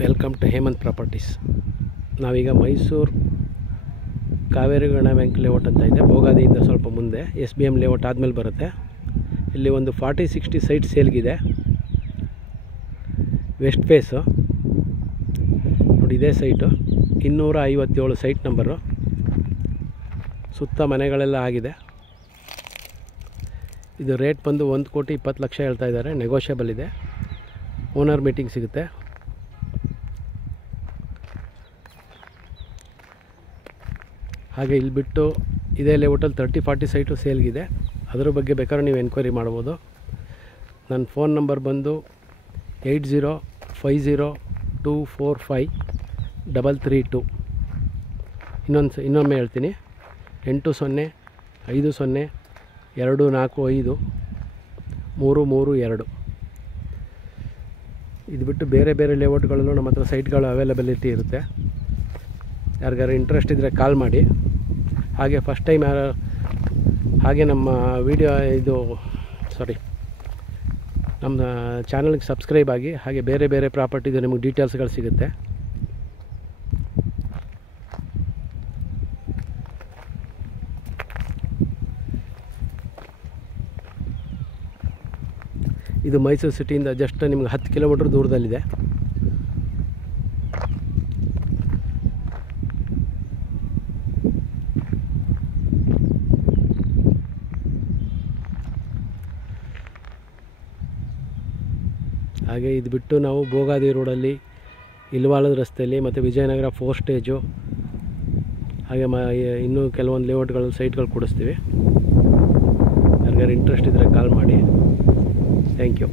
Welcome to Hemanth properties. ನಾವೀಗ Mysuru Kaveri Gana bank layout ಅಂತ ಇದೆ, ಭೋಗಾದಿಯಿಂದ ಸ್ವಲ್ಪ ಮುಂದೆ SBM ಲೇಔಟ್ ಆದಮೇಲೆ ಬರುತ್ತೆ. ಇಲ್ಲಿ ಒಂದು 40-60 ಸೈಟ್ ಸೇಲ್ಗಿದೆ. ವೆಸ್ಟ್ ಫೇಸು ನೋಡಿ, ಇದೇ ಸೈಟು 257 ಸೈಟ್ ನಂಬರು. ಸುತ್ತ ಮನೆಗಳೆಲ್ಲ ಆಗಿದೆ. ಇದು ರೇಟ್ ಬಂದು 1,20,00,000 ಹೇಳ್ತಾ ಇದ್ದಾರೆ. ನೆಗೋಷಿಯಬಲ್ ಇದೆ. ಓನರ್ ಮೀಟಿಂಗ್ ಸಿಗುತ್ತೆ. ಹಾಗೆ ಇಲ್ಲಿ ಬಿಟ್ಟು ಇದೇ ಲೇಔಟಲ್ಲಿ 30-40 ಸೈಟು ಸೇಲ್ಗಿದೆ. ಅದರ ಬಗ್ಗೆ ಬೇಕಾದ್ರೆ ನೀವು ಎನ್ಕ್ವೈರಿ ಮಾಡ್ಬೋದು. ನನ್ನ ಫೋನ್ ನಂಬರ್ ಬಂದು 8050245332. ಇನ್ನೊಮ್ಮೆ ಹೇಳ್ತೀನಿ, 8050245332. ಇದು ಬಿಟ್ಟು ಬೇರೆ ಬೇರೆ ಲೇಔಟ್ಗಳಲ್ಲೂ ನಮ್ಮ ಹತ್ರ ಸೈಟ್ಗಳು ಅವೈಲಬಿಲಿಟಿ ಇರುತ್ತೆ. ಯಾರಿಗಾರು ಇಂಟ್ರೆಸ್ಟ್ ಇದ್ದರೆ ಕಾಲ್ ಮಾಡಿ. ಹಾಗೆ ಫಸ್ಟ್ ಟೈಮ್ ಹಾಗೆ ನಮ್ಮ ನಮ್ಮ ಚಾನಲ್ಗೆ ಸಬ್ಸ್ಕ್ರೈಬ್ ಆಗಿ. ಹಾಗೆ ಬೇರೆ ಬೇರೆ ಪ್ರಾಪರ್ಟಿದು ನಿಮಗೆ ಡೀಟೇಲ್ಸ್ಗಳು ಸಿಗುತ್ತೆ. ಇದು ಮೈಸೂರು ಸಿಟಿಯಿಂದ ಜಸ್ಟ್ ನಿಮ್ಗೆ 10 ಕಿಲೋಮೀಟ್ರ್ ದೂರದಲ್ಲಿದೆ. ಹಾಗೆ ಇದು ಬಿಟ್ಟು ನಾವು ಭೋಗಾದಿ ರೋಡಲ್ಲಿ, ಇಲ್ವಾಳದ ರಸ್ತೆಯಲ್ಲಿ ಮತ್ತು ವಿಜಯನಗರ 4 ಸ್ಟೇಜು, ಹಾಗೆ ಇನ್ನೂ ಕೆಲವೊಂದು ಲೇಔಟ್ಗಳು ಸೈಟ್ಗಳು ಕೊಡಿಸ್ತೀವಿ. ಯಾರಿಗಾರು ಇಂಟ್ರೆಸ್ಟ್ ಇದ್ದರೆ ಕಾಲ್ ಮಾಡಿ. Thank you.